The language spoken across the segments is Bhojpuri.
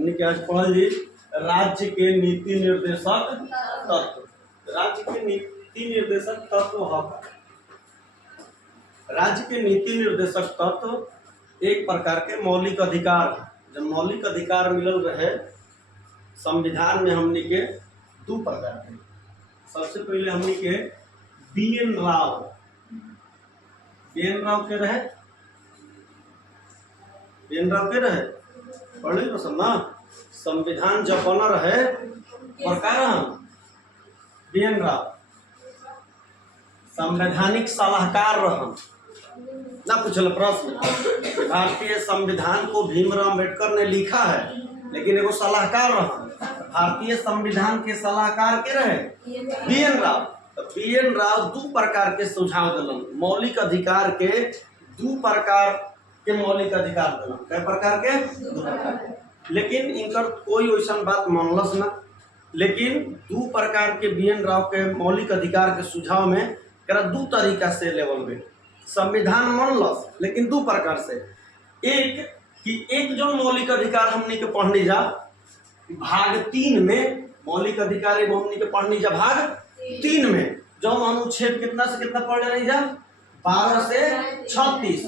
हमने क्या पढ़ल जी राज्य के नीति निर्देशक तत्व। राज्य के नीति निर्देशक तत्व राज्य के नीति निर्देशक तत्व एक प्रकार के मौलिक अधिकार। जब मौलिक अधिकार मिलल रहे संविधान में हमने के दो प्रकार के। सबसे पहले हमने के बी.एन. राव के रहे पढ़े तो सब ना। संविधान जब बना रहे प्रकार बी.एन. राव संवैधानिक सलाहकार रहन ना। पूछल प्रश्न भारतीय संविधान को भीमराव अम्बेडकर ने लिखा है लेकिन एगो सलाहकार रहन। भारतीय संविधान के सलाहकार के रहे बी.एन. राव। तो बी.एन. राव दो प्रकार के सुझाव दिलन। मौलिक अधिकार के दो प्रकार के मौलिक अधिकार दिलन। कई प्रकार के? दो प्रकार के। लेकिन इनकर कोई वैसा बात मानलस ना। लेकिन दो प्रकार के बी.एन. राव के मौलिक अधिकार के सुझाव में दो तरीका से लेवल में संविधान मानलस लेकिन दो प्रकार से। एक जो मौलिक अधिकार हमने के पढ़ने जा भाग 3 में मौलिक अधिकार हमने के पढ़ने जा भाग 3 में जो अनुच्छेद कितना से कितना पढ़ रही जा 12 से 36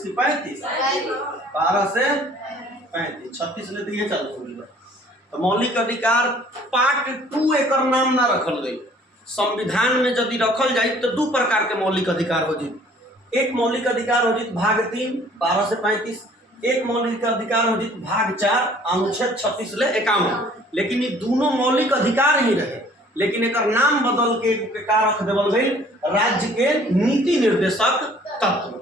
की 35 12 से 35 36 ले दिए चल। तो मौलिक अधिकार पार्ट 2 एक नाम ना रखल गई। संविधान में यदि रखल जाए तो दो प्रकार के मौलिक अधिकार हो जी। एक मौलिक अधिकार हो जी भाग 3 12 से 35। एक मौलिक अधिकार हो जी भाग 4 अनुच्छेद 36 ले 51। लेकिन ये दोनों मौलिक अधिकार ही रहे लेकिन एक नाम बदल के रख देवल गई राज्य के नीति निर्देशक तत्व।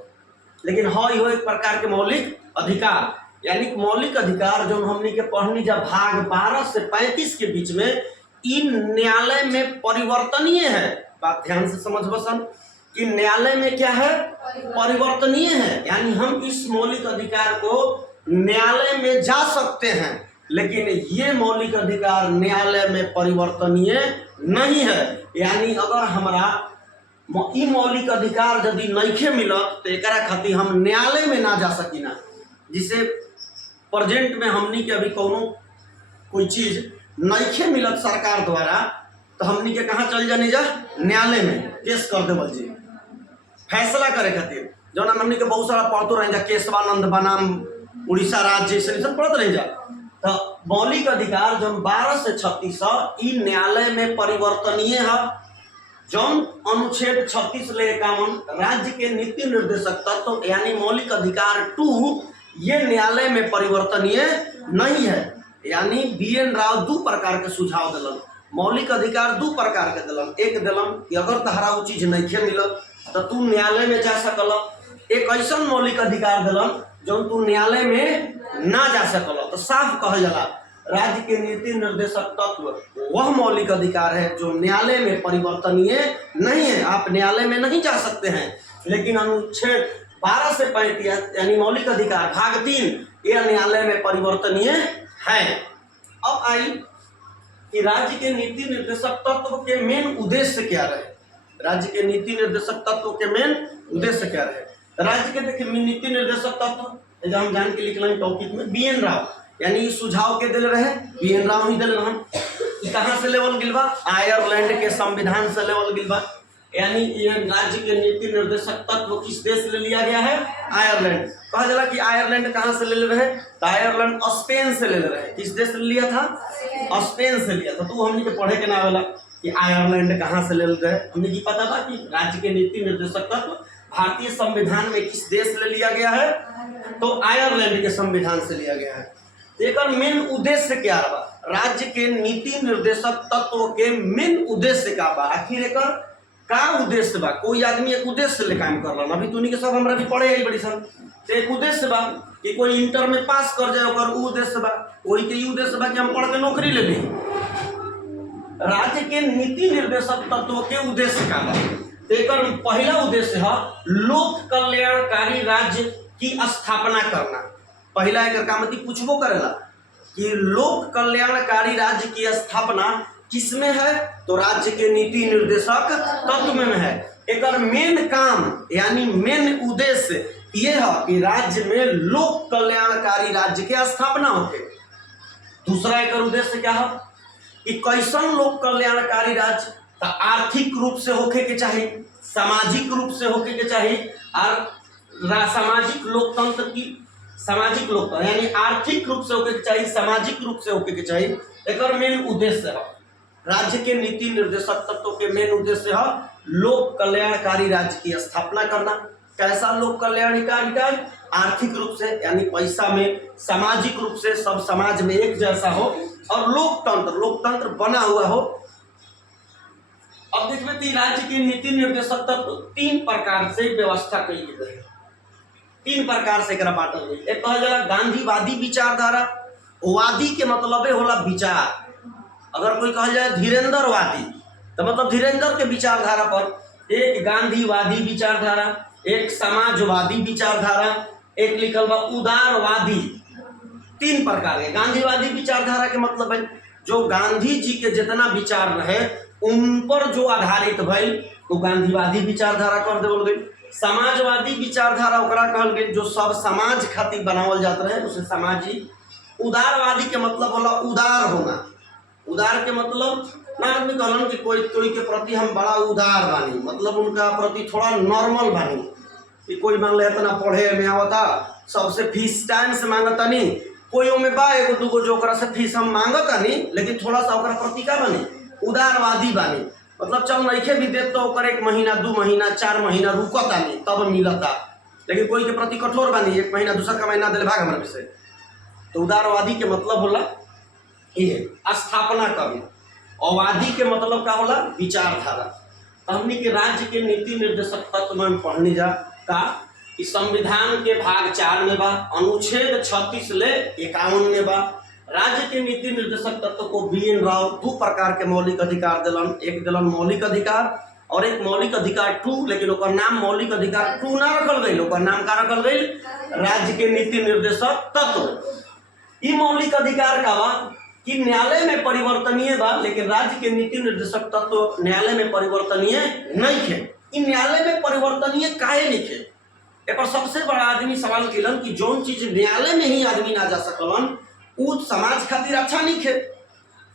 लेकिन हाँ यो एक प्रकार के मौलिक अधिकार यानी मौलिक अधिकार जो हमने के पढ़नी जा भाग 12 से 35 के बीच में इन न्यायालय में परिवर्तनीय है। बात ध्यान से समझ बसन कि न्यायालय में क्या है परिवर्तनीय है। यानी हम इस मौलिक अधिकार को न्यायालय में जा सकते हैं लेकिन ये मौलिक अधिकार न्यायालय में परिवर्तनीय नहीं है। यानी अगर हमारा ई मौलिक अधिकार यदि नइखे मिलत तो एकरा खातिर हम न्यायालय में ना जा सकी ना। जिसे प्रेजेंट में हमनी के अभी कोई चीज नइखे मिलत सरकार द्वारा तो हमनी के कहाँ चल जाने जा न्यायालय में केस कर देवल जी फैसला करे खातिर। जो ना हमनी के बहुत सारा पढ़ते रह जा केशवानंद बनाम उड़ीसा राज्य से सब पढ़ते रह जा। तो मौलिक अधिकार जो 12 से 36 ई न्यायालय में परिवर्तनीय है। जौन अनुच्छेद 36 ले 51 राज्य के नीति निर्देशक तत्व यानी मौलिक अधिकार 2 ये न्यायालय में परिवर्तनीय नहीं है। यानी बी.एन. राव दो प्रकार के सुझाव दिलन। मौलिक अधिकार दो प्रकार के दिलन। एक दिलन कि अगर तहरा वो चीज नहीं मिलत तो तू न्यायालय में जा सकल। एक ऐसा मौलिक अधिकार दिलन जो तू न्यायालय में ना जा सकल। तो साफ कहा जाला राज्य के नीति निर्देशक तत्व वह मौलिक अधिकार है जो न्यायालय में परिवर्तनीय नहीं है। आप न्यायालय में नहीं जा सकते हैं लेकिन अनुच्छेद 12 से 35 यानी मौलिक अधिकार भाग 3 यह न्यायालय में परिवर्तनीय है। अब आई कि राज्य के नीति निर्देशक तत्व के मेन उद्देश्य क्या रहे। राज्य के नीति निर्देशक तत्व के मेन उद्देश्य क्या रहे। राज्य के देखिए नीति निर्देशक तत्व हम जान के लिख लें टॉपिक में बी.एन. राव यानी सुझाव के दिल रहे बी.एन. राव ही दिल रहे। कहाँ से लेवल गिल बा आयरलैंड के संविधान से लेवल गिल बा। यानी ये राज्य के नीति निर्देशक तत्व किस देश से लिया गया है आयरलैंड। कहा जाला कि आयरलैंड कहाँ से ले रहे तो आयरलैंड स्पेन से ले रहे। किस देश से लिया था स्पेन से लिया था। तो हमने के पढ़े के ना वाला कि आयरलैंड कहाँ से ले रहे। हमने की पता था कि राज्य के नीति निर्देशक तत्व भारतीय संविधान में किस देश से लिया गया है तो आयरलैंड के संविधान से लिया गया है। एक मेन उद्देश्य क्या बा राज्य के नीति निर्देशक तत्व के मेन उद्देश्य क्या बा आखिर एक का उद्देश्य बा। कोई आदमी एक उद्देश्य ले काम कर रहा अभी तुनी के सब हमरा भी पढ़े आई बड़ी सन तो एक उद्देश्य बा कि कोई इंटर में पास कर जाए और उद्देश्य बा कोई के उद्देश्य बा कि हम पढ़ के नौकरी ले ली। राज्य के नीति निर्देशक तत्व के उद्देश्य का बा एक पहला उद्देश्य है लोक कल्याणकारी राज्य की स्थापना करना। पहला एक का मतलब पूछबो करेला कि लोक कल्याणकारी राज्य की स्थापना किसमें है? तो राज्य के नीति निर्देशक तत्व में है। एक मेन काम यानी मेन उद्देश्य ये है कि राज्य में लोक कल्याणकारी राज्य के स्थापना होके। दूसरा एक उद्देश्य क्या है कि कैसन लोक कल्याणकारी राज्य? तो आर्थिक रूप से होके के चाहिए, सामाजिक रूप से होके के चाहिए और सामाजिक लोकतंत्र की सामाजिक लोकतंत्र यानी आर्थिक रूप से होके के चाहिए, सामाजिक रूप से होके के चाहिए। एक मेन उद्देश्य है राज्य के नीति निर्देशक तत्वों के मेन उद्देश्य है लोक कल्याणकारी राज्य की स्थापना करना। कैसा लोक कल्याणकारी राज्य? आर्थिक रूप से यानी पैसा में, सामाजिक रूप से सब समाज में एक जैसा हो, और लोकतंत्र बना हुआ हो। अब देखिए राज्य के नीति निर्देशक तत्व 3 प्रकार से व्यवस्था कई गई है, 3 प्रकार से एकरा बांटल गई। एक कहल जाला गांधीवादी विचारधारा। वादी के मतलब होला विचार। अगर कोई कहल जाए धीरेन्द्रवादी तो मतलब धीरेन्द्र के विचारधारा पर। एक गांधीवादी विचारधारा, एक समाजवादी विचारधारा, एक लिखल बा उदारवादी। 3 प्रकार के गांधीवादी विचारधारा के मतलब है जो गांधी जी के जितना विचार रहे उन पर जो आधारित भइल तो गांधीवादी विचारधारा कर देवल गई। समाजवादी विचारधारा ओकरा कहल गई जो सब समाज खातिर बनावल जात रहे, उसे समाजी। उदारवादी के मतलब होला उदार होना। उदार के मतलब ना आदमी कहलन कि कोई के प्रति हम बड़ा उदार बानी, मतलब उनका प्रति थोड़ा नॉर्मल बानी कि कोई मान ले इतना पढ़े में आवता, सबसे फीस टाइम से मांगता नहीं, कोई ओमे बा एगो दूगो जो ओकरा से फीस हम मांगता नहीं, लेकिन थोड़ा सा ओकरा प्रति का बानी उदारवादी बानी। मतलब चल नइखे भी देत तो ओकर 1 महीना 2 महीना 4 महीना रुकता नहीं तब मिलता, लेकिन कोई के प्रति कठोर बानी, 1 महीना दूसर का महीना दिल भाग हमारे विषय। तो उदारवादी के मतलब होला ये स्थापना करना। अवादी के मतलब का होला विचारधारा। तो हमने के राज्य के नीति निर्देशक तत्व में पढ़ने जा का कि संविधान के भाग 4 में बा, अनुच्छेद 36 ले 51 में बा। राज्य के नीति निर्देशक तत्व को BN राव 2 प्रकार के मौलिक अधिकार दिलन। एक दिलन मौलिक अधिकार और एक मौलिक अधिकार 2, लेकिन ओकर नाम मौलिक अधिकार 2 ना रखल गई, ओकर नाम का रखल गई राज्य के नीति निर्देशक तत्व। ई मौलिक अधिकार का बा कि न्यायालय में परिवर्तनीय बा, लेकिन राज्य के नीति निर्देशक तत्व न्यायालय में परिवर्तनीय नहीं है। इन न्यायालय में परिवर्तनीय काहे नहीं है? एक सबसे बड़ा आदमी सवाल किलन कि जोन चीज न्यायालय में ही आदमी ना जा सकलन उ समाज खातिर अच्छा नहीं है।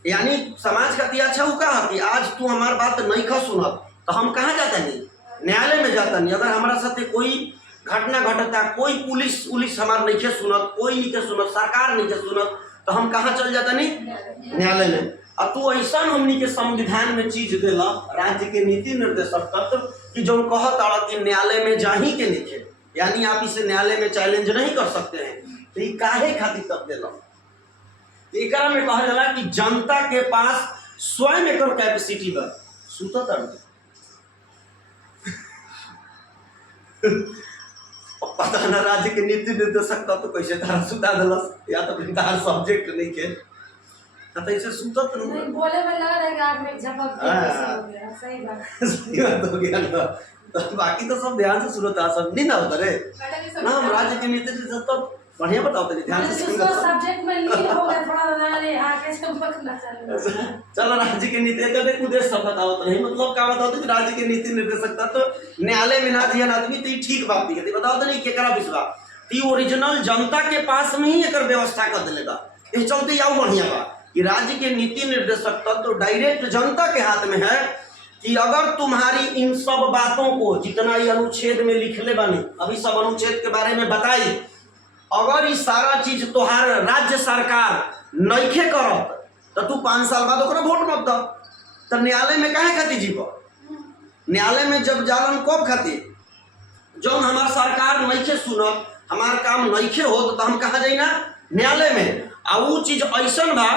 यानी समाज खातिर अच्छा उ का कि आज तू हमार बात नहीं खा सुनत तो हम कहाँ जाता नहीं? न्यायालय में जाता नहीं। अगर हमारा साथे कोई घटना घटता, कोई पुलिस हमार नहीं के सुनत, कोई नहीं के सुनत, सरकार नहीं के सुनत, तो हम कहाँ चल जाता नहीं? न्यायालय में। अब तू ऐसा हमनी के संविधान में चीज देला राज्य के नीति निर्देशक तत्व कि जो कहता कि न्यायालय में जा ही के लिखे, यानी आप इसे न्यायालय में चैलेंज नहीं कर सकते हैं। तो ये काहे खातिर तब देला? एकरा में कहा जाला कि जनता के पास स्वयं एक कैपेसिटी बा। सुता पता ना राज्य के नीति निर्देशक तत्व तो कैसे तारा सुता दिलस, या तो फिर तार सब्जेक्ट नहीं के तो ऐसे सुतत नहीं। बोले में लग रहा है कि आग में झपक गया। सही बात हो गया ना। तो बाकी तो सब ध्यान से सुनता, सब नहीं ना होता रे ना। हम राज्य के नीति निर्देशक तत्व बढ़िया बताओ तो ध्यान से सुन। सब्जेक्ट में लीन हो गया थोड़ा, रे आके झपकना चलो राज्य के नीति का देख उद्देश्य सब बताओ तो नहीं, मतलब क्या बताओ तो राज्य के नीति निर्देशक तत्व न्यायालय में ना दिया आदमी तो ठीक बात नहीं कहती। बताओ तो नहीं केकरा विश्वास ती ओरिजिनल जनता के पास में ही एक व्यवस्था कर दिलेगा। इस चलते आओ बढ़िया बा कि राज्य के नीति निर्देशक तत्व डायरेक्ट जनता के हाथ में है कि अगर तुम्हारी इन सब बातों को जितना ये अनुच्छेद में लिखले बनी, अभी सब अनुच्छेद के बारे में बताई, अगर ये सारा चीज तोहार राज्य सरकार नइखे करत तो तू 5 साल बाद ओकरा वोट मत द। तो न्यायालय में काहे खातिर जीव? न्यायालय में जब जालन कब खातिर? जब हमार सरकार नइखे सुनत, हमार काम नइखे होत तो हम कहाँ जाई ना? न्यायालय में। आ वो चीज ऐसन बा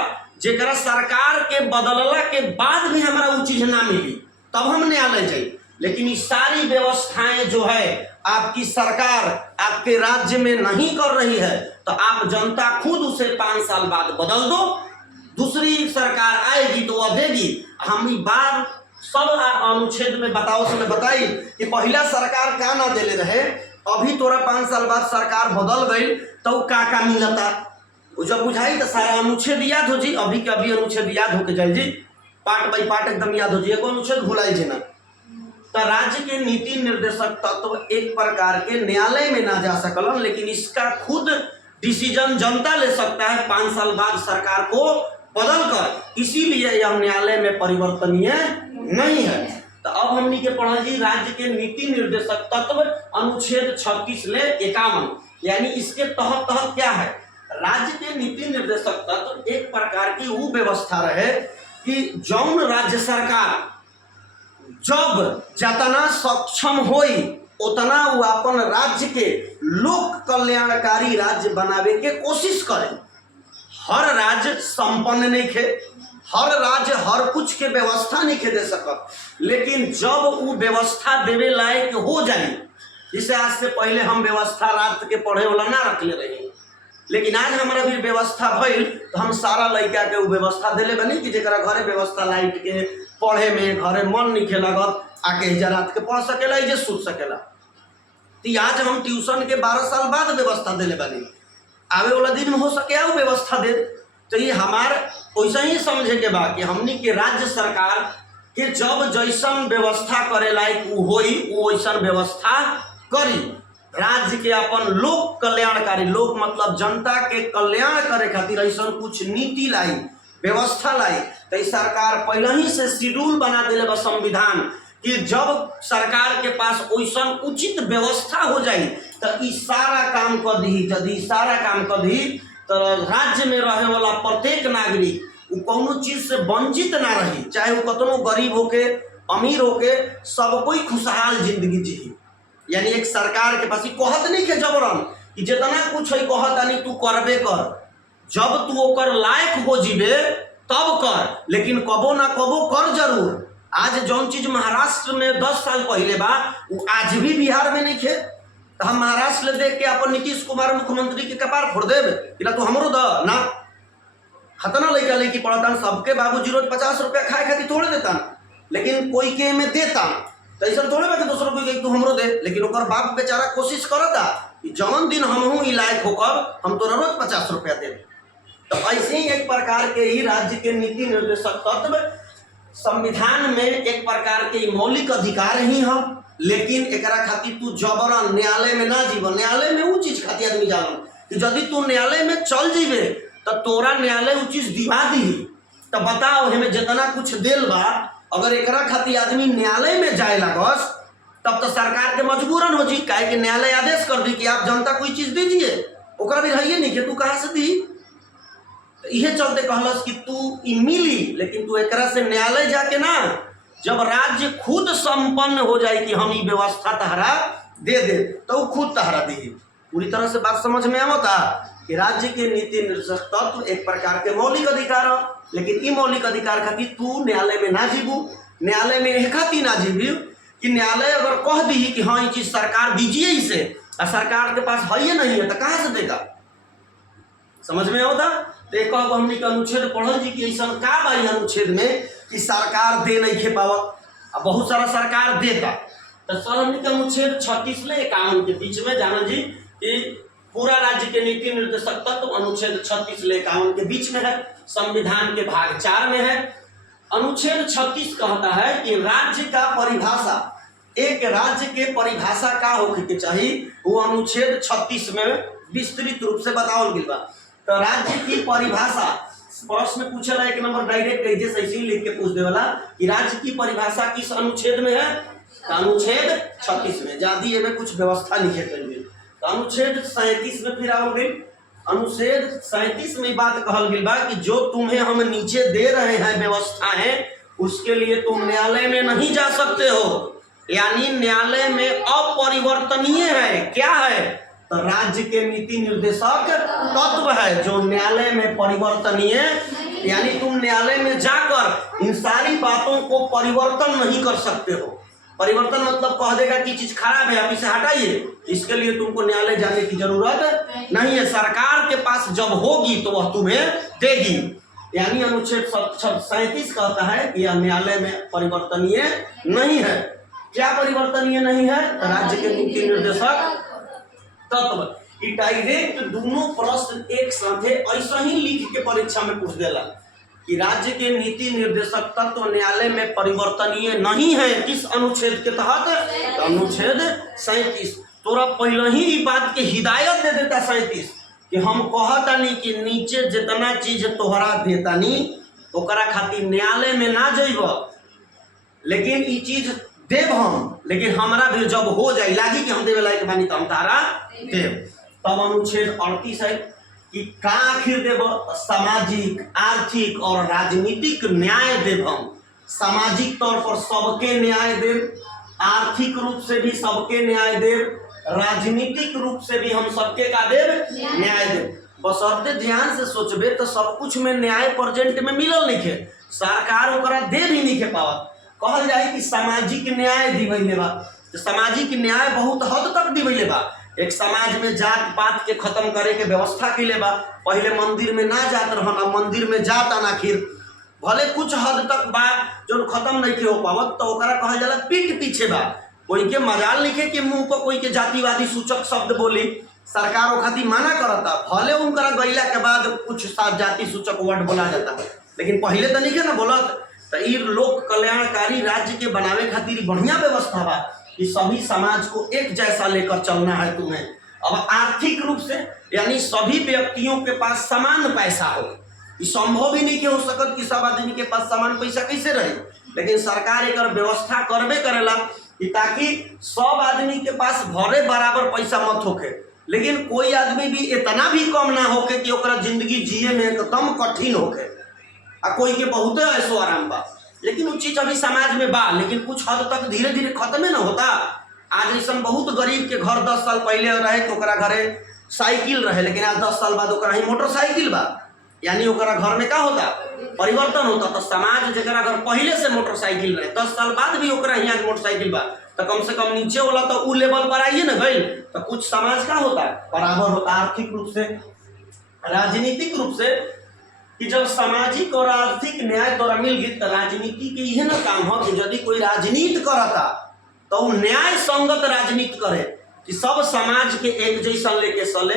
जेकरा सरकार के बदलला के बाद भी हमारा वो चीज ना मिली तब हम न्यायालय जाई। लेकिन ये सारी व्यवस्थाएं जो है आपकी सरकार आपके राज्य में नहीं कर रही है तो आप जनता खुद उसे 5 साल बाद बदल दो, दूसरी सरकार आएगी तो वह देगी। हम ये बात सब अनुच्छेद में बताओ से बताई कि पहला सरकार का ना देले रहे, अभी तोरा 5 साल बाद सरकार बदल गई तो का मिलता जब बुझाई तो सारा अनुच्छेद याद हो जी। अभी के अभी अनुच्छेद याद होके जाए जी। पार्ट बाई पार्ट एकदम याद हो जाए, कौन अनुच्छेद भुलाई जी ना। तो राज्य के नीति निर्देशक तत्व एक प्रकार के न्यायालय में ना जा सकलन, लेकिन इसका खुद डिसीजन जनता ले सकता है 5 साल बाद सरकार को बदल कर, इसीलिए यह न्यायालय में परिवर्तनीय नहीं है। तो अब हमने के पढ़ा जी राज्य के नीति निर्देशक तत्व अनुच्छेद 36 ले 51, यानी इसके तहत क्या है, राज्य के नीति निर्देशक तत्व एक प्रकार की वो व्यवस्था रहे कि जौन राज्य सरकार जब जतना सक्षम होई उतना वो अपन राज्य के लोक कल्याणकारी राज्य बनावे के कोशिश करे। हर राज्य संपन्न नहीं खे, हर राज्य हर कुछ के व्यवस्था नहीं खे दे सकत, लेकिन जब वो व्यवस्था देवे लायक हो जाए, जिसे आज से पहले हम व्यवस्था रात के पढ़े वाला ना रखले रही, लेकिन आज हमारा भी व्यवस्था भइल तो हम सारा लड़का के वो व्यवस्था दिले बनी कि जरा घरे व्यवस्था लाइट के पढ़े में घरे मन नहीं लगत, आके रात के पढ़ सकेला, जे सुत सकेला। तो आज हम ट्यूशन के 12 साल बाद व्यवस्था दिले बनी, आवे वाला दिन में हो सके वो व्यवस्था दे। तो ये हमार वैसा ही समझे के बा कि हमनी के राज्य सरकार के जब जैसन व्यवस्था करे लायक वो होई वो वैसन व्यवस्था करी। राज्य के अपन लोक कल्याणकारी, लोक मतलब जनता के कल्याण करे खातिर ऐसा कुछ नीति लाई, व्यवस्था लाई। तो सरकार पहले ही से शेड्यूल बना दिले बा संविधान कि जब सरकार के पास वैसा उचित व्यवस्था हो जाए तो ई सारा काम कर दी। यदि सारा काम कर दी तो राज्य में रहे वाला प्रत्येक नागरिक वो कौनो चीज से वंचित ना रही, चाहे वो कतनो गरीब होके अमीर होके सब कोई खुशहाल जिंदगी जी। यानी एक सरकार के पास कहत नहीं के जबरन कि जितना कुछ है कहत नहीं तू करबे कर, जब तू ओकर लायक हो जीबे तब कर, लेकिन कबो ना कबो कर जरूर। आज जौन चीज महाराष्ट्र में 10 साल पहले बा वो आज भी बिहार में नहीं खे। तो हम महाराष्ट्र ले देख के अपन नीतीश कुमार मुख्यमंत्री के कपार फोड़ देवे कि तू हमरो द ना। खतना लड़का लड़की पढ़ता सबके बाबूजी रोज 50 रुपया खाए खातिर थोड़े देता, लेकिन कोई के में देता। तो ऐसा थोड़े बा कि दूसरों को तू हमरो दे, लेकिन ओकर बाप बेचारा कोशिश करता कि जौन दिन हमहू लायक होकर हम तोरा रोज 50 रुपया दे। तो ऐसे ही एक प्रकार के ही राज्य के नीति निर्देशक तत्व संविधान में एक प्रकार के मौलिक अधिकार ही है, लेकिन एकरा खातिर तू जबरन न्यायालय में ना जीव। न्यायालय में वो चीज खातिर आदमी जानल कि यदि तू न्यायालय में चल जीवे तो तोरा न्यायालय वो चीज दिवा दी। तो बताओ हमें जितना कुछ देल बा अगर एकरा खातिर आदमी न्यायालय में जाए लागस तब तो सरकार के मजबूरन हो जी, काहे कि न्यायालय आदेश कर दी कि आप जनता कोई चीज दीजिए, ओकरा भी रहिए नहीं कि तू कहाँ से दी। तो यह चलते कहलस कि तू मिली, लेकिन तू एकरा से न्यायालय जाके ना, जब राज्य खुद संपन्न हो जाए कि हम ये व्यवस्था तहरा दे दे तो वो खुद तहरा दी। पूरी तरह से बात समझ में आवता कि राज्य के नीति निर्देशक तत्व एक प्रकार के मौलिक अधिकार है, लेकिन ये मौलिक अधिकार खातिर तू न्यायालय में ना जीबू। न्यायालय में एक खातिर ना जीबू कि न्यायालय अगर कह दी कि हाँ ये चीज सरकार दीजिए इसे, और सरकार के पास है ही नहीं है तो कहाँ से देगा। समझ में आवता। तो एक हमने के अनुच्छेद पढ़ल जी कि ऐसा का बा अनुच्छेद में कि सरकार दे नहीं खे पावत, अब बहुत सारा सरकार देता। तो सर हमने के अनुच्छेद 36 ले 51 के बीच में जाना जी कि पूरा राज्य के नीति निर्देशक तत्व अनुच्छेद 36 ले 51 के बीच में है, संविधान के भाग 4 में है। अनुच्छेद 36 कहता है कि राज्य का परिभाषा, एक राज्य के परिभाषा का होके के चाहिए वो अनुच्छेद 36 में विस्तृत रूप से बताओ गया बा। तो राज्य की परिभाषा प्रश्न पूछेला एक नंबर डायरेक्ट ऐसे ही लिख के पूछ देवाला कि राज्य की परिभाषा किस अनुच्छेद में है, तो अनुच्छेद 36 में। जादी में कुछ व्यवस्था लिखे करेंगे तो अनुच्छेद 37 में फिर आओ गई। अनुच्छेद 37 में बात कहल गई बा कि जो तुम्हें हम नीचे दे रहे हैं व्यवस्थाएं उसके लिए तुम न्यायालय में नहीं जा सकते हो, यानी न्यायालय में अपरिवर्तनीय है। क्या है, तो राज्य के नीति निर्देशक तत्व है जो न्यायालय में परिवर्तनीय, यानी तुम न्यायालय में जाकर इन सारी बातों को परिवर्तन नहीं कर सकते हो। परिवर्तन मतलब कह देगा कि चीज खराब है आप इसे हटाइए, इसके लिए तुमको न्यायालय जाने की जरूरत नहीं है, सरकार के पास जब होगी तो वह तुम्हें देगी। यानी अनुच्छेद 37 कहता है कि यह न्यायालय में परिवर्तनीय नहीं है। क्या परिवर्तनीय नहीं है, राज्य के नीति निर्देशक तत्व। डायरेक्ट दोनों प्रश्न एक साथ ऐसा ही लिख के परीक्षा में पूछ देला कि राज्य के नीति निर्देशक तत्व न्यायालय में परिवर्तनीय नहीं है। किस अनुच्छेद के तहत? तो अनुच्छेद 37। तोरा पहले ही ई बात के हिदायत दे देता 37 कि हम कहतानी कि नीचे जितना चीज तोहरा देतानी ओकरा खातिर न्यायालय में ना जइब, लेकिन ई चीज देव हम, लेकिन हमरा भी जब हो जाए लागी कि हम देवे लायक बानी तो हम तारा देव। तब अनुच्छेद 38 है कि का आखिर देव? सामाजिक, आर्थिक और राजनीतिक न्याय देव हम। सामाजिक तौर पर सबके न्याय देव, आर्थिक रूप से भी सबके न्याय देव, राजनीतिक रूप से भी हम सबके का देव न्याय देव। बशर्ते ध्यान से सोचबे तो सब कुछ में न्याय प्रेजेंट में मिलल नहीं है, सरकार ओकरा दे भी नहीं पावत। कहल जाए कि सामाजिक न्याय दिवैले बा, तो सामाजिक न्याय बहुत हद तक दिवैले बा। एक समाज में जात पात के खत्म करे के व्यवस्था कैले बा। पहले मंदिर में ना जात रहना, मंदिर में जाता ना, आखिर भले कुछ हद तक बा जो खत्म नहीं के हो पावत, तो ओकरा कहल जाला पीठ पीछे बा। कोई के मजाल लिखे कि मुंह पर कोई के जातिवादी सूचक शब्द बोली, सरकार खातिर माना करता। भले उनका गैला के बाद कुछ जाति सूचक वर्ड बोला जाता, लेकिन पहले तो नहीं है ना बोलत। तो ये लोक कल्याणकारी राज्य के बनावे खातिर बढ़िया व्यवस्था बा कि सभी समाज को एक जैसा लेकर चलना है तुम्हें। अब आर्थिक रूप से यानी सभी व्यक्तियों के पास समान पैसा हो, ये संभव ही नहीं कि हो सकत कि सब आदमी के पास समान पैसा कैसे रहे, लेकिन सरकार एक व्यवस्था करबे करेला कि ताकि सब आदमी के पास भरे बराबर पैसा मत होके, लेकिन कोई आदमी भी इतना भी कम ना होके कि ओकरा जिंदगी जिए में एकदम कठिन होके, आ कोई के बहुत ऐसो आराम बा। लेकिन वो चीज अभी समाज में बा, लेकिन कुछ हद तक धीरे धीरे खत्म ना होता। आज ऐसा बहुत गरीब के घर 10 साल पहले रहे तो ओकरा घरे साइकिल रहे, लेकिन आज 10 साल बाद ओकरा ही मोटरसाइकिल बा, यानी ओकरा घर में का होता? परिवर्तन होता। तो समाज जरा अगर पहले से मोटरसाइकिल रहे 10 साल बाद भी ओकरा ही आज मोटरसाइकिल बा, तो कम से कम नीचे वाला तो उ लेवल पर आइए ना गई, तो कुछ समाज का होता बराबर होता। आर्थिक रूप से, राजनीतिक रूप से कि जब सामाजिक और आर्थिक न्याय तोरा मिल गई, तो राजनीति के यह ना काम हो कि यदि कोई राजनीति करता तो वो न्याय संगत राजनीति करे कि सब समाज के एक जैसा लेके चले,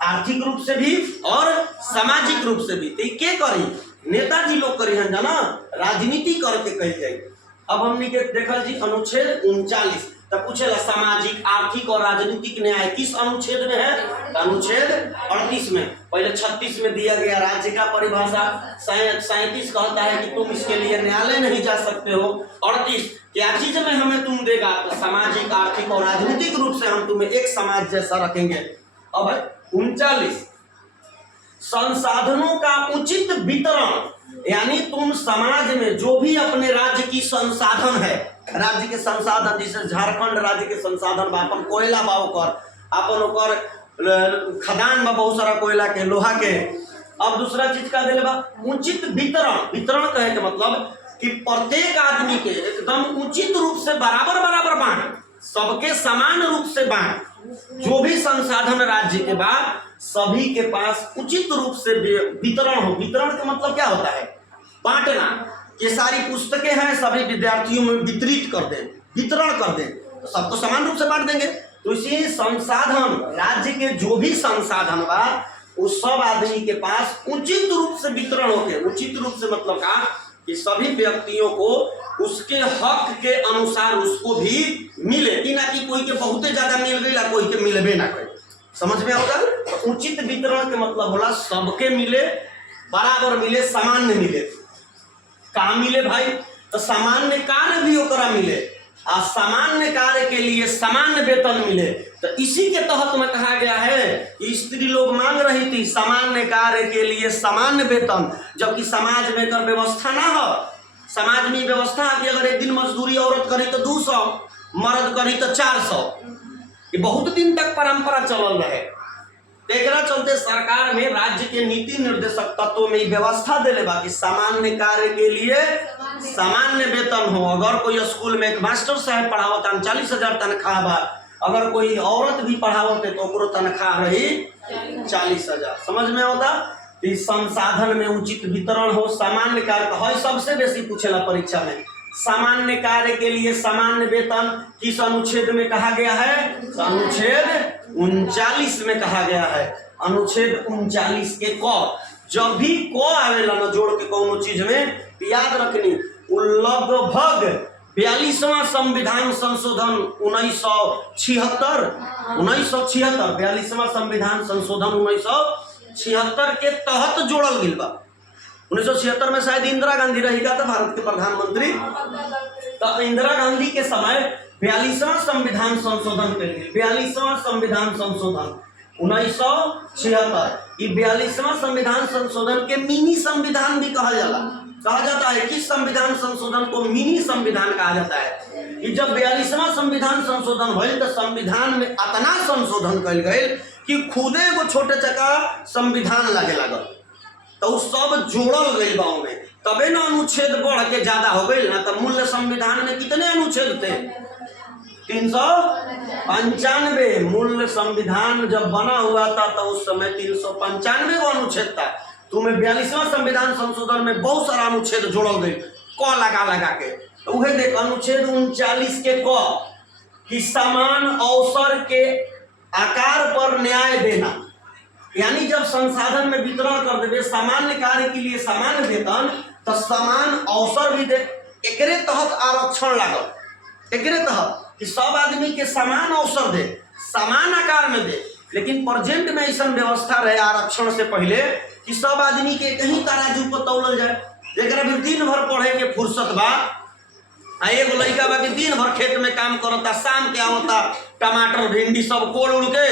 आर्थिक रूप से भी और सामाजिक रूप से भी। तो के करी? नेताजी लोग करी हैं जाना, राजनीति करके कही जाए। अब हमने के देखल जी अनुच्छेद 39 तब पूछेला सामाजिक, आर्थिक और राजनीतिक न्याय किस अनुच्छेद में है? अनुच्छेद 38 में। पहले 36 में दिया गया राज्य का परिभाषा, 37 कहता है कि तुम इसके लिए न्यायालय नहीं जा सकते हो। 38 क्या चीज में हमें तुम देगा? तो सामाजिक, आर्थिक और राजनीतिक रूप से हम तुम्हें एक समाज जैसा रखेंगे। अब 39 संसाधनों का उचित वितरण, यानी तुम समाज में जो भी अपने राज्य की संसाधन है, राज्य के संसाधन जैसे झारखंड राज्य के संसाधन बा, अपन कोयला बा, अपन ओकर खदान बा, बहुत सारा कोयला के, लोहा के। अब दूसरा चीज का दिले बा उचित वितरण। वितरण कहे के मतलब कि प्रत्येक आदमी के एकदम उचित रूप से बराबर बराबर बांट, सबके समान रूप से बांट। जो भी संसाधन राज्य के बाद सभी के पास उचित रूप से वितरण हो। वितरण का मतलब क्या होता है? बांटना। ये सारी पुस्तकें हैं, सभी विद्यार्थियों में वितरित कर दें, वितरण कर दें, तो सबको समान रूप से बांट देंगे। तो इसी संसाधन, राज्य के जो भी संसाधन बा उस सब आदमी के पास उचित रूप से वितरण होके। उचित रूप से मतलब का कि सभी व्यक्तियों को उसके हक के अनुसार उसको भी मिले, कि ना कि कोई के बहुत ज्यादा मिल गई ला कोई के मिलबे ना करे। समझ में होगा? तो उचित वितरण के मतलब होला सबके मिले, बराबर मिले, सामान्य मिले। का मिले भाई? तो सामान्य कार्य भी ओकरा मिले, और सामान्य कार्य के लिए सामान्य वेतन मिले। तो इसी के तहत में कहा गया है कि स्त्री लोग मांग रही थी सामान्य कार्य के लिए सामान्य वेतन, जबकि समाज में कर व्यवस्था ना हो। समाज में व्यवस्था है कि अगर एक दिन मजदूरी औरत करी तो 200, मर्द करी तो 400। ये बहुत दिन तक परंपरा चल रहे। एकरा चलते सरकार में राज्य के नीति निर्देशक तत्वों में व्यवस्था दिले बा कि सामान्य कार्य के लिए सामान्य वेतन हो। अगर कोई स्कूल में एक मास्टर साहब पढ़ावत 40,000 तनख्वाह बा, अगर कोई औरत भी पढ़ावत है तो ओकरो तनख्वाह रही 40,000। समझ में होता? संसाधन में उचित वितरण हो, सामान्य कार्य है सबसे बेसी पूछेला परीक्षा में। सामान्य कार्य के लिए सामान्य वेतन किस अनुच्छेद में कहा गया है? अनुच्छेद 39 में कहा गया है। अनुच्छेद 39 के क जब भी को आवेला ना जोड़ के कोनो चीज में, याद रखनी लगभग 42वां संविधान संशोधन 1976 42वां संविधान संशोधन 1976 के तहत जोड़ल गई बा। 1976 में शायद इंदिरा गांधी रही था भारत के प्रधानमंत्री, तो इंदिरा गांधी के समय 42वां संविधान संशोधन के लिए 42वां संविधान संशोधन 1976 ये 42वां संविधान संशोधन के मिनी संविधान भी कहा जाता है। किस संविधान संशोधन को मिनी संविधान कहा जाता है? कि जब 42वां संविधान संशोधन भइल तो संविधान में इतना संशोधन कल गए कि खुदे एगो छोटे चका संविधान लगे लागल, तो सब जोड़ल गई बाव में, तबे ना अनुच्छेद बढ़ के ज्यादा हो गई ना। तो मूल संविधान में कितने अनुच्छेद थे? 395। मूल संविधान जब बना हुआ था तो उस समय 395 को अनुच्छेद था। तुम्हें 42वां संविधान संशोधन में बहुत सारा अनुच्छेद जोड़ल गई क लगा के। तो वह देख अनुच्छेद 39 के क कि समान अवसर के आकार पर न्याय देना, यानी जब संसाधन में वितरण कर देवे सामान्य कार्य के लिए समान वेतन, तो समान अवसर भी दे। एकरे तहत आरक्षण लागल, एकरे तहत कि सब आदमी के समान अवसर दे, समान आकार में दे। लेकिन प्रेजेंट में ऐसा व्यवस्था रहे आरक्षण से पहले कि सब आदमी के कहीं तराजू पर तौलल जाए। जेकरा भी दिन भर पढ़े के फुर्सत बा, एगो लड़का बा कि दिन भर खेत में काम करता, शाम के आवता टमाटर भिंडी सब कोड़ उड़ के,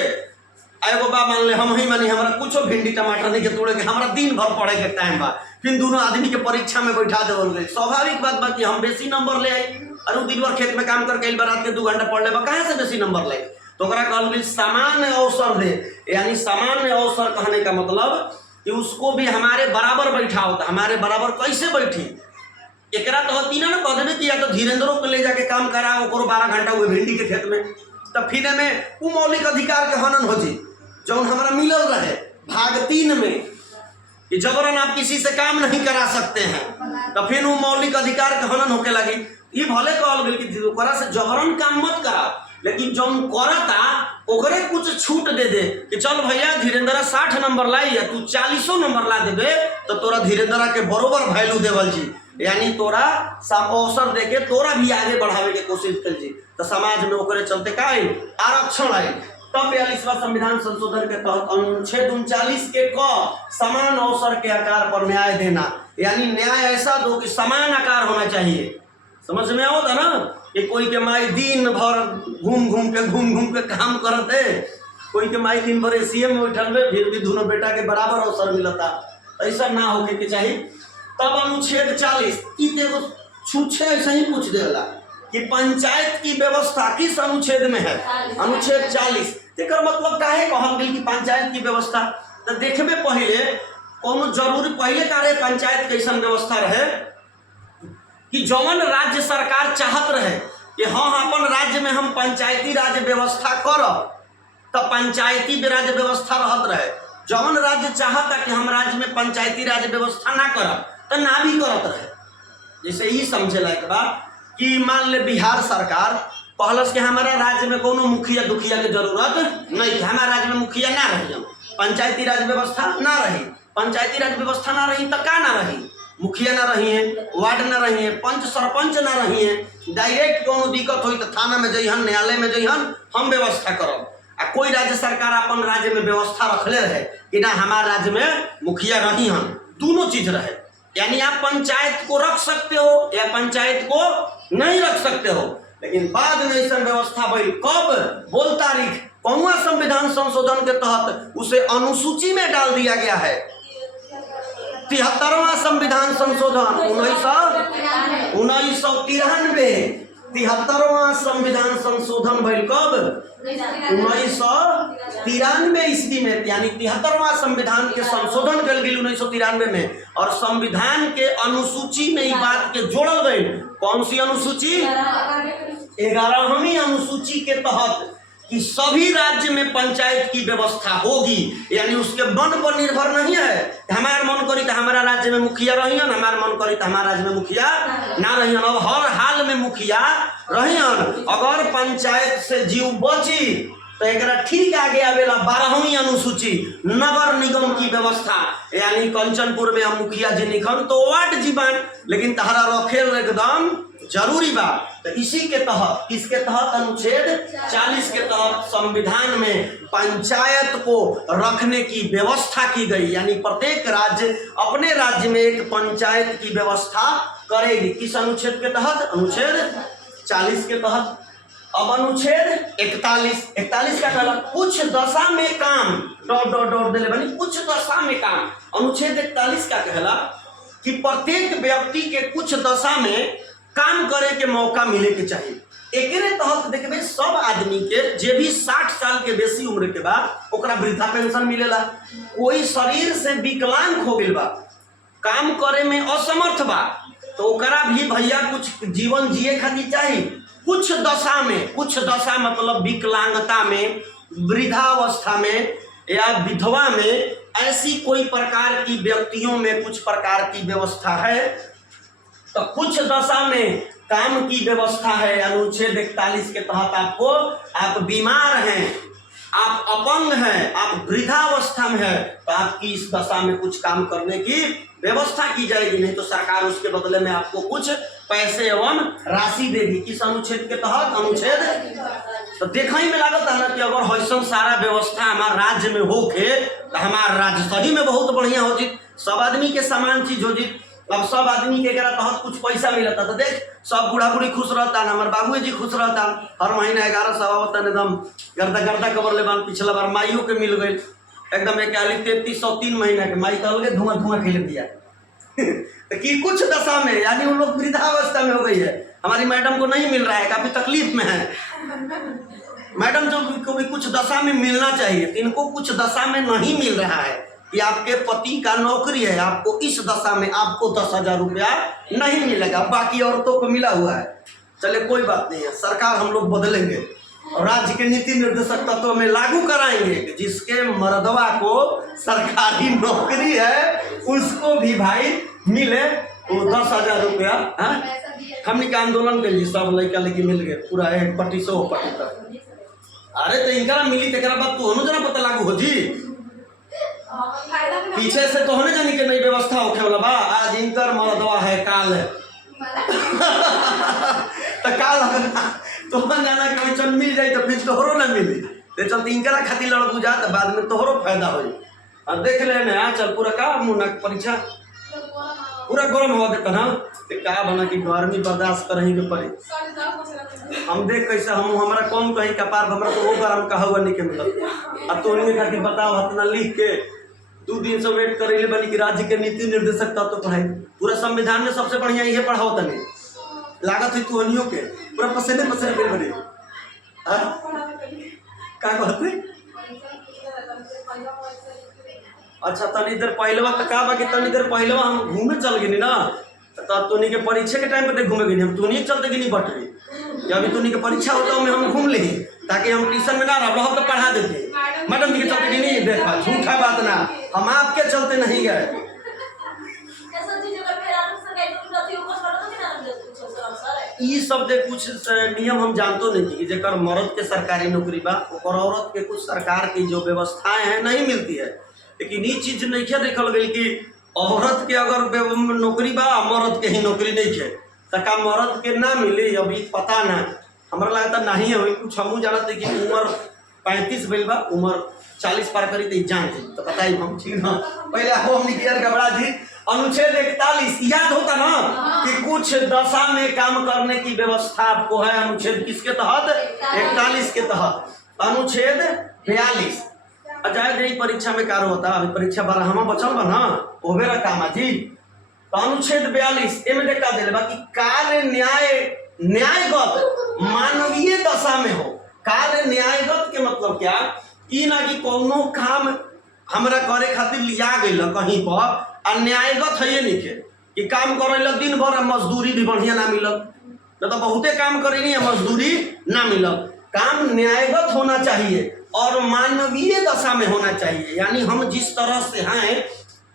एगो बा मान ले हम ही मानी हमरा कुछो भिंडी टमाटर नहीं के तोड़े के, हमरा दिन भर पढ़े के टाइम बा, फिर दोनों आदमी के परीक्षा में बैठा देवल गई। स्वाभाविक बात बा कि हम बेसी नंबर ले आई, अरे दिन भर खेत में काम करके रात के 2 घंटा पढ़ ले, कहाँ से बेसी नंबर ले? तो कहल गई सामान्य अवसर दे, यानी सामान्य अवसर कहने का मतलब कि उसको भी हमारे बराबर बैठा होता। हमारे बराबर कैसे बैठी? एकरा तो होती ना कह देवे कि या तो धीरेन्द्रों को ले जाके काम करा, 12 घंटा हुए भिंडी के खेत में, तब फिर में वो मौलिक अधिकार के हनन हो जी जो हमारा मिलल रहे भाग 3 में कि जबरन आप किसी से काम नहीं करा सकते हैं, तो फिर वो मौलिक अधिकार के हनन होके लगी। ये भले कहल गई कि ओकरा से जबरन काम मत करा, लेकिन जो करता ओकरे कुछ छूट दे दे कि चल भैया धीरेन्द्र 60 नंबर लाई या तू 40 नंबर ला देवे तो तोरा धीरेन्द्र के बरोबर वैल्यू देवल जी, यानी तोरा अवसर दे के तोरा भी आगे बढ़ावे के कोशिश कर जी। तो समाज में ओकरे चलते का आई आरक्षण आई। तब 42वां संविधान संशोधन के तहत अनुच्छेद 39 के क समान अवसर के आकार पर न्याय देना, यानी न्याय ऐसा दो कि समान आकार होना चाहिए। समझ में आओ था ना कि कोई के माई दिन भर घूम घूम के काम करते, कोई के माई दिन भर एसीए में बैठल में, फिर भी दोनों बेटा के बराबर अवसर मिलता, ऐसा ना होके के चाहिए। तब अनुच्छेद 40 एगो छूछे ऐसा ही पूछ देला कि पंचायत की व्यवस्था किस अनुच्छेद में है? अनुच्छेद 40। एकर मतलब काहे कहल गेल कि पंचायत की व्यवस्था? तो देखबे पहले कोनो जरूरी पहले का रहे पंचायत कैसन व्यवस्था रहे कि जौन राज्य सरकार चाहत रहे कि हाँ अपन राज्य में हम पंचायती राज व्यवस्था करब, तो पंचायती राज व्यवस्था रहत रहे। जौन राज्य चाहता कि हम राज्य में पंचायती राज व्यवस्था ना करब तो ना भी करत रहे। जैसे ही समझे लायक बा कि मान ले बिहार सरकार कहलस कि हमारा राज्य में कोनो मुखिया दुखिया के जरूरत नहीं, हमारा राज्य में मुखिया ना रही, पंचायती राज व्यवस्था ना रही। पंचायती राज व्यवस्था ना रही तो का ना रही? मुखिया ना रही है, वार्ड ना रही है, पंच सरपंच ना रही है। डायरेक्ट कोनो दिक्कत हुई तो थाना में जइहन, न्यायालय में जइहन, हम व्यवस्था करब। आ कोई राज्य सरकार अपन राज्य में व्यवस्था रखले रहे कि ना हमारे राज्य में मुखिया रही हम, दोनों चीज रहे, यानी आप पंचायत को रख सकते हो या पंचायत को नहीं रख सकते हो। लेकिन बाद में ऐसा व्यवस्था भई कब? बोल तारीख कौन संविधान संशोधन के तहत उसे अनुसूची में डाल दिया गया है। 73वां संविधान संशोधन 1993। 73वां संविधान संशोधन भइल कब? 1993 ईस्वी में, यानी 73वां संविधान के संशोधन कल गई 1993 में। और संविधान के अनुसूची में ये बात के जोड़ल गई। कौन सी अनुसूची? 11वीं अनुसूची के तहत कि सभी राज्य में पंचायत की व्यवस्था होगी, यानी उसके मन पर निर्भर नहीं है। हमारा मन करी तो हमारा राज्य में मुखिया रहियन, हमारा मन करी तो हमारा राज्य में मुखिया ना रहियन। अब हर हाल में मुखिया रहियन। अगर पंचायत से जीव बची तो एक ठीक आगे आवेला 12वीं अनुसूची नगर निगम की व्यवस्था, यानी कंचनपुर में हम मुखिया जी निखन तो वार्ड जीवन, लेकिन तहरा रखेल एकदम जरूरी बा। तो इसी के तहत, किसके तहत, अनुच्छेद 40 के तहत संविधान में पंचायत को रखने की व्यवस्था की गई, यानी प्रत्येक राज्य अपने राज्य में एक पंचायत की व्यवस्था करेगी। किस अनुच्छेद के तहत, अनुच्छेद 40 के तहत। अब अनुच्छेद 41 का कहला कुछ दशा में काम डॉट दिले बनी, कुछ दशा में काम। अनुच्छेद 41 का कहला कि प्रत्येक व्यक्ति के कुछ दशा में काम करे के मौका मिले के चाहिए। एकरे तहत देखबे सब आदमी के जे भी 60 साल के बेसी उम्र के बाद ओकरा वृद्धा पेंशन मिलेला। कोई शरीर से विकलांग हो गइल बा, काम करे में असमर्थ बा, तो ओकरा भी भैया कुछ जीवन जिए खातिर चाहिए। कुछ दशा में, कुछ दशा मतलब विकलांगता में, वृद्धावस्था में या विधवा में, ऐसी कोई प्रकार की व्यक्तियों में कुछ प्रकार की व्यवस्था है। तो कुछ दशा में काम की व्यवस्था है अनुच्छेद 41 के तहत। आपको, आप बीमार हैं, आप अपंग हैं, आप वृद्धावस्था में हैं, तो आपकी इस दशा में कुछ काम करने की व्यवस्था की जाएगी, नहीं तो सरकार उसके बदले में आपको कुछ पैसे एवं राशि देगी। किस अनुच्छेद के तहत, अनुच्छेद। तो देखने में लागत है ना कि अगर वैसा सारा व्यवस्था हमारे राज्य में होके तो हमारा राज्य सही में बहुत बढ़िया हो जी, सब आदमी के समान चीज हो जी। अब सब आदमी के तहत कुछ पैसा मिलता तो देख सब बूढ़ा बूढ़ी खुश रहता, हमारे बाबू जी खुश रहता, हर महीना 1100 आवता, एकदम गर्दा कबर ले बान। पिछला बार माइयों के मिल गए एकदम 41-33 महीना के, माई तो अलगे धुआं खेल दिया तो कि कुछ दशा में, यानी उन लोग वृद्धावस्था में हो गई है। हमारी मैडम को नहीं मिल रहा है, काफी तकलीफ में है मैडम, जो को भी कुछ दशा में मिलना चाहिए, इनको कुछ दशा में नहीं मिल रहा है कि आपके पति का नौकरी है, आपको इस दशा में आपको 10,000 रुपया नहीं मिलेगा, बाकी औरतों को मिला हुआ है। चले कोई बात नहीं है, सरकार हम लोग बदलेंगे और राज्य के नीति निर्देशक तत्व में लागू कराएंगे कि जिसके मर्दवा को सरकारी नौकरी है उसको भी भाई मिले वो 10,000 रुपया। हमने का आंदोलन के लिए सब लड़का लड़की मिल गए पूरा 1 पट्टी 100 पट्टी तक। अरे तो इनका मिली तक बाद तू जना पता लागू हो जी, पीछे से तो होने जाने के नई व्यवस्था होखे वाला बा। आज इनकर मर्दवा है, काल है तो काल तो जाना कि चल मिल जाए तो फिर तोहरो ना मिली, तो चलते इनकरा खातिर लड़ बुझा तो बाद में तोहरो फायदा हो। और देख लेने चल पूरा का मुँह परीक्षा पूरा गर्म हो देता ना, तो का बना कि गर्मी बर्दाश्त करही के पड़ी। हम देख कैसे हम हमारा कौन कहीं कपार हमरा तो वो गरम कहा हुआ नहीं के मिलत। अब तो उन्हीं खातिर बताओ अपना लिख के 2 दिन से वेट करे बनी कि राज्य के नीति निर्देशक तत्व तो पढ़ाई। पूरा संविधान में सबसे बढ़िया ये पढ़ाओ तनी लागत है तू अनियो के पूरा पसीने फिर बने का कहते। अच्छा तनी देर पहलवा तो का बाकी तनी देर पहलवा हम घूमे चल गए ना, तो तोनी के परीक्षा के टाइम पे घूमे गए हम, तोनी चलते गई बटरी या अभी तोनी के परीक्षा होता में हम घूम ली ताकि हम ट्यूशन में ना रह तो पढ़ा देते। मैडम जी के चलते कि नहीं, देखा झूठा बात ना, हम आपके चलते नहीं गए। ये सब दे कुछ नियम हम जानते नहीं कि जेकर मर्द के सरकारी नौकरी बा और औरत के कुछ सरकार की जो व्यवस्थाएं हैं नहीं मिलती है। लेकिन ये चीज नहीं क्या देखल गई कि औरत के अगर नौकरी बा मर्द के ही नौकरी नहीं है तो का मर्द के ना मिले, अभी पता ना हमारा लगता नहीं है। कुछ हम जानते कि उम्र 35 भइल बा, उम्र 40 पार करी तो जानते तो बताइए हम ठीक ना। पहले आपको हमने किया घबरा जी। अनुच्छेद 41 याद होता ना कि कुछ दशा में काम करने की व्यवस्था आपको है। अनुच्छेद किसके तहत, 41 के तहत। अनुच्छेद 42 अजाय परीक्षा में कार्य होता, अभी परीक्षा 12वां बचल बा ना ओबेरा कामा जी। तो अनुच्छेद 42 एमे देखा दिले बा कि कार्य न्यायगत मानवीय दशा में हो। कार्य न्यायगत के मतलब क्या, ई ना कि कोनो काम हमरा करे खातिर लिया गइल कहीं पर अन्यायगत है ये नहीं कि काम करे दिन भर मजदूरी भी बढ़िया ना मिलल, तो बहुते काम करे नहीं मजदूरी ना मिलल। काम न्यायगत होना चाहिए और मानवीय दशा में होना चाहिए, यानी हम जिस तरह से हैं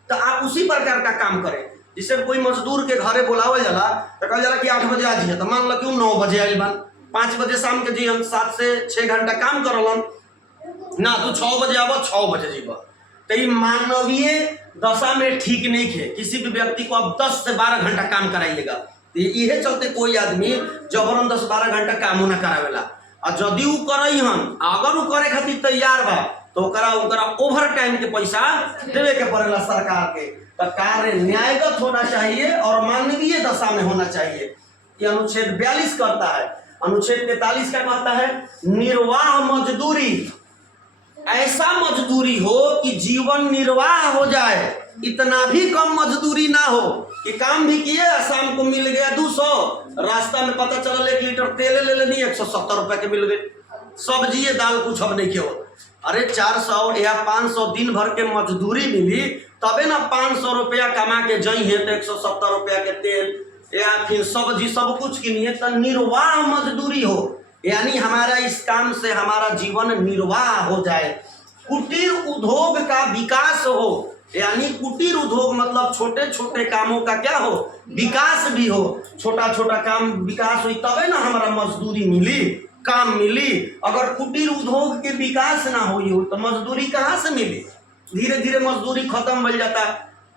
तो आप उसी प्रकार का काम करें। जिससे कोई मजदूर के घरे बुलावल जाला तो कहा जाला कि 8 बजे आ जाइए, तो मान लो कि 9 बजे आइल बन, 5 बजे शाम के जी हम 7 से 6 घंटा काम करलन, ना तू 6 बजे आब 6 बजे जीब, तो ये मानवीय दशा में ठीक नहीं है। किसी भी व्यक्ति को अब 10 से 12 घंटा काम कराइएगा, इहे चलते कोई आदमी जबरन 10-12 घंटा काम ना करावेला। और यदि उ करई हम अगर उ करे खातिर तैयार बा तो ओकरा ओवर टाइम के पैसा देवे के पड़ेला सरकार के। तो कार्य न्यायगत होना चाहिए और मानवीय दशा में होना चाहिए। ये अनुच्छेद 42 करता है। अनुच्छेद 43 क्या कहता है? निर्वाह मजदूरी, ऐसा मजदूरी हो कि जीवन निर्वाह हो जाए, इतना भी कम मजदूरी ना हो कि काम भी किए शाम को मिल गया 200, रास्ता में पता चला 1 लीटर तेल ले लेनी 170 रुपए के मिल गए, सब्जी दाल कुछ अब नहीं क्यों। अरे 400 या 500 दिन भर के मजदूरी मिली तबे ना 500 रुपया कमा के जई है, तो 170 रुपया के तेल या फिर सब्जी सब कुछ किनिए तो निर्वाह मजदूरी हो, यानी हमारा इस काम से हमारा जीवन निर्वाह हो जाए। कुटीर उद्योग का विकास हो, यानी कुटीर उद्योग मतलब छोटे छोटे कामों का क्या हो, विकास भी हो। छोटा छोटा काम विकास हुई तबे ना हमारा मजदूरी मिली, काम मिली। अगर कुटीर उद्योग के विकास ना हुई हो तो मजदूरी कहाँ से मिली? धीरे धीरे मजदूरी खत्म हो जाता।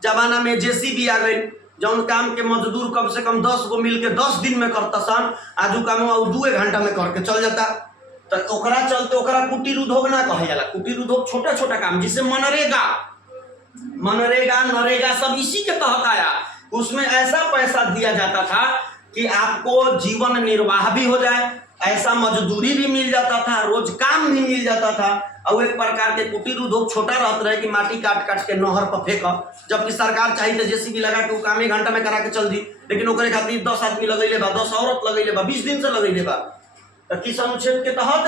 जमाना में जेसीबी आ गई, जौन काम के मजदूर कम से कम 10 गो मिल के 10 दिन में करता सन, आजू काम 2 घंटा में करके चल जाता। तो ओकरा चलते ओकरा कुटीर उद्योग ना कहे जाला। कुटीर उद्योग छोटा छोटा काम, जिसे मनरेगा नरेगा सब इसी के तहत आया। उसमें ऐसा पैसा दिया जाता था कि आपको जीवन निर्वाह भी हो जाए, ऐसा मजदूरी भी मिल जाता था, रोज काम भी मिल जाता था। और एक प्रकार के कुटीर उद्योग छोटा रहता रहे कि माटी काट काट के नहर पर फेंक, जबकि सरकार चाहिए जेसीबी लगा के वो काम 1 घंटा में करा के चल दी, लेकिन ओकरे खातिर 10 आदमी लगैले बा, 10 औरत लगैले बा, 20 दिन से लगैले बा। तो किस अनुच्छेद के तहत?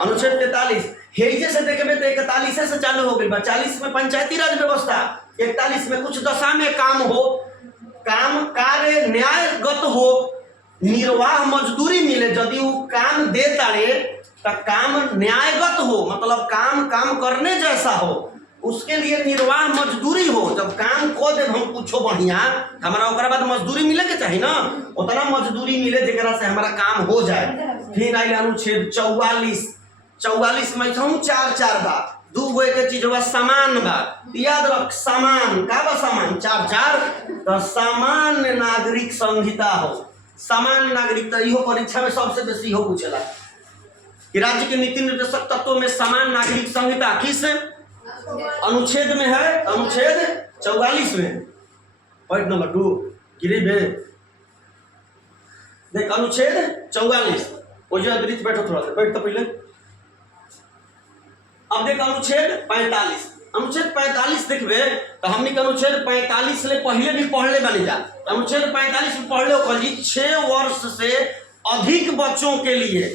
अनुच्छेद 43। हेजे से देखे तो 41 से चालू हो गई बा। 40 में पंचायती राज व्यवस्था, 41 में कुछ दशा में काम हो, काम कार्य न्यायगत हो, निर्वाह मजदूरी मिले। यदि वो काम दे तारे तो काम न्यायगत हो, मतलब काम करने जैसा हो, उसके लिए निर्वाह मजदूरी हो। जब काम को दे हम कुछो बढ़िया, हमारा ओकरा बाद मजदूरी मिले के चाहिए ना, उतना मजदूरी मिले जेकरा से हमारा काम हो जाए। फिर आइल अनुच्छेद 44 में 4 बा, 2 गो एक चीज बा, समान बा। याद रख, समान का बा? समान 4 तो सामान्य नागरिक संहिता हो। समान नागरिकता इहो परीक्षा में सबसे बेसी हो पूछेला कि राज्य के नीति निर्देशक तत्वों में समान नागरिक संहिता किस अनुच्छेद में है? अनुच्छेद 44 में। पॉइंट नंबर 2 गिरी देख, अनुच्छेद 44। वो जो अदृत बैठो, थोड़ा सा बैठ तो पहले। अब देख अनुच्छेद 45। अनुच्छेद 45 देखबे तो हमने के अनुच्छेद 45 ले पहले भी पढ़ले बनी जा। अनुच्छेद 45 में पढ़ले हो जी 6 वर्ष से अधिक बच्चों के लिए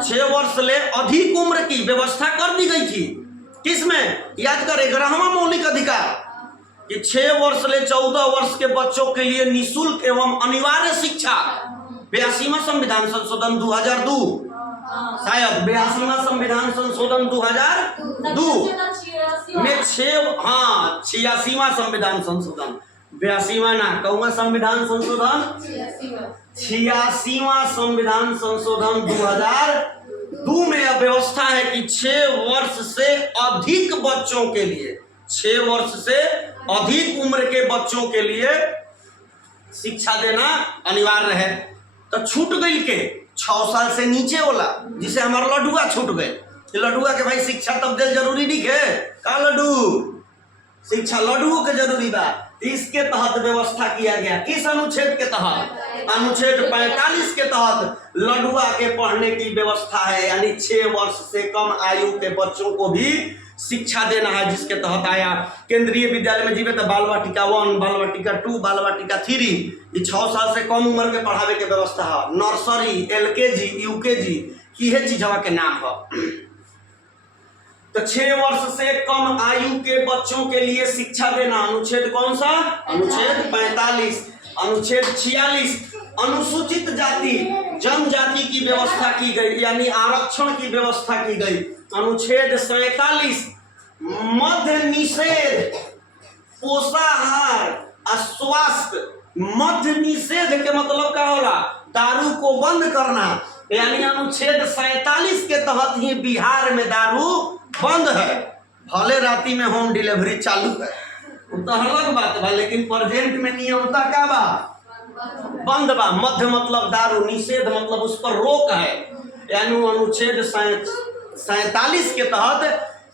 6 वर्ष ले अधिक उम्र की व्यवस्था कर दी गई थी। किसमें? याद कर, 11वां मौलिक अधिकार कि 6 वर्ष ले 14 वर्ष के बच्चों के लिए निःशुल्क एवं अनिवार्य शिक्षा। 82वां संविधान संशोधन 2002, शायद 82वां संविधान संशोधन 2002 में 86वां संविधान संशोधन, 82वां ना, कौन संविधान संशोधन? 86वां संविधान संशोधन 2002 में यह व्यवस्था है कि 6 वर्ष से अधिक बच्चों के लिए, 6 वर्ष से अधिक उम्र के बच्चों के लिए शिक्षा देना अनिवार्य है। तो छूट गई के 6 साल से नीचे वाला, जिसे हमारा लडुआ छूट गए। लडुआ के भाई शिक्षा तब दे जरूरी नहीं है का? लड्डू शिक्षा लड्डुओं के जरूरी बा। इसके तहत व्यवस्था किया गया। किस अनुच्छेद के तहत? अनुच्छेद 45 के तहत लडुआ के पढ़ने की व्यवस्था है, यानी 6 वर्ष से कम आयु के बच्चों को भी शिक्षा देना है, जिसके तहत आया। केंद्रीय विद्यालय में जीवे तो बाल वाटिका 1, बाल वाटिका 2, बाल वाटिका 3, ये 6 साल से कम उम्र के पढ़ावे के व्यवस्था है। नर्सरी, LKG, UKG ये चीजवा के नाम है। तो 6 वर्ष से कम आयु के बच्चों के लिए शिक्षा देना। अनुच्छेद कौन सा? अनुच्छेद 45। अनुच्छेद 46 अनुसूचित जाति जनजाति की व्यवस्था की गई, यानी आरक्षण की व्यवस्था की गई। अनुच्छेद 47 मद्य निषेध, पोषाहार, स्वास्थ्य। मद्य निषेध के मतलब क्या होला? दारू को बंद करना। यानी अनुच्छेद 47 के तहत ही बिहार में दारू बंद है। भले राती में होम डिलीवरी चालू है, वो तो अलग बात बा, लेकिन प्रेजेंट में नियमता का बा बंद बा। मध्य मतलब दारू, निषेध मतलब उस पर रोक है। यानी अनुच्छेद 47 के तहत